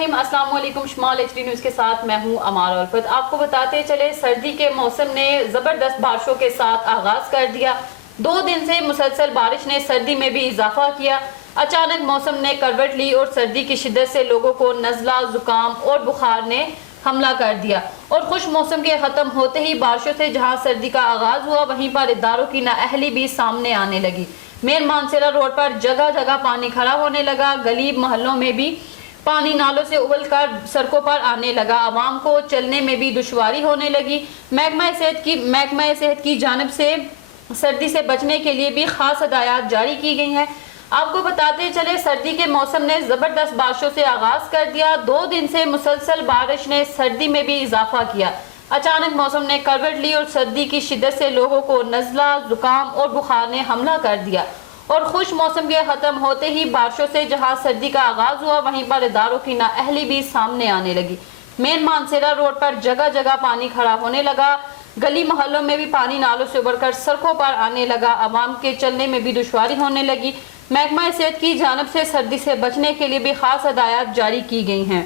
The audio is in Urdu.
الرحیم، السلام علیکم۔ شمال HD نیوز کے ساتھ میں ہوں امار الفت۔ آپ کو بتاتے چلے سردی کے موسم نے زبردست بارشوں کے ساتھ آغاز کر دیا۔ 2 دن سے مسلسل بارش نے سردی میں بھی اضافہ کیا۔ اچانک موسم نے کروٹ لی اور سردی کی شدت سے لوگوں کو نزلہ، زکام اور بخار نے حملہ کر دیا، اور خوش موسم کے ختم ہوتے ہی بارشوں سے جہاں سردی کا آغاز ہوا، وہیں پر اداروں کی نااہلی بھی سامنے آنے لگی۔ مین مانسیرا روڈ پر جگہ جگہ پانی کھڑا ہونے لگا، گلی محلوں میں بھی پانی نالوں سے ابل کر سڑکوں پر آنے لگا، عوام کو چلنے میں بھی دشواری ہونے لگی۔ محکمہ صحت کی جانب سے سردی سے بچنے کے لیے بھی خاص ہدایات جاری کی گئی ہیں۔ آپ کو بتاتے چلے سردی کے موسم نے زبردست بارشوں سے آغاز کر دیا۔ 2 دن سے مسلسل بارش نے سردی میں بھی اضافہ کیا۔ اچانک موسم نے کروٹ لی اور سردی کی شدت سے لوگوں کو نزلہ، زکام اور بخار نے حملہ کر دیا، اور خوش موسم کے ختم ہوتے ہی بارشوں سے جہاں سردی کا آغاز ہوا، وہیں پر اداروں کی نااہلی بھی سامنے آنے لگی۔ مین مانسیرا روڈ پر جگہ جگہ پانی کھڑا ہونے لگا، گلی محلوں میں بھی پانی نالوں سے ابھر کر سڑکوں پر آنے لگا، عوام کے چلنے میں بھی دشواری ہونے لگی۔ محکمہ صحت کی جانب سے سردی سے بچنے کے لیے بھی خاص ہدایات جاری کی گئی ہیں۔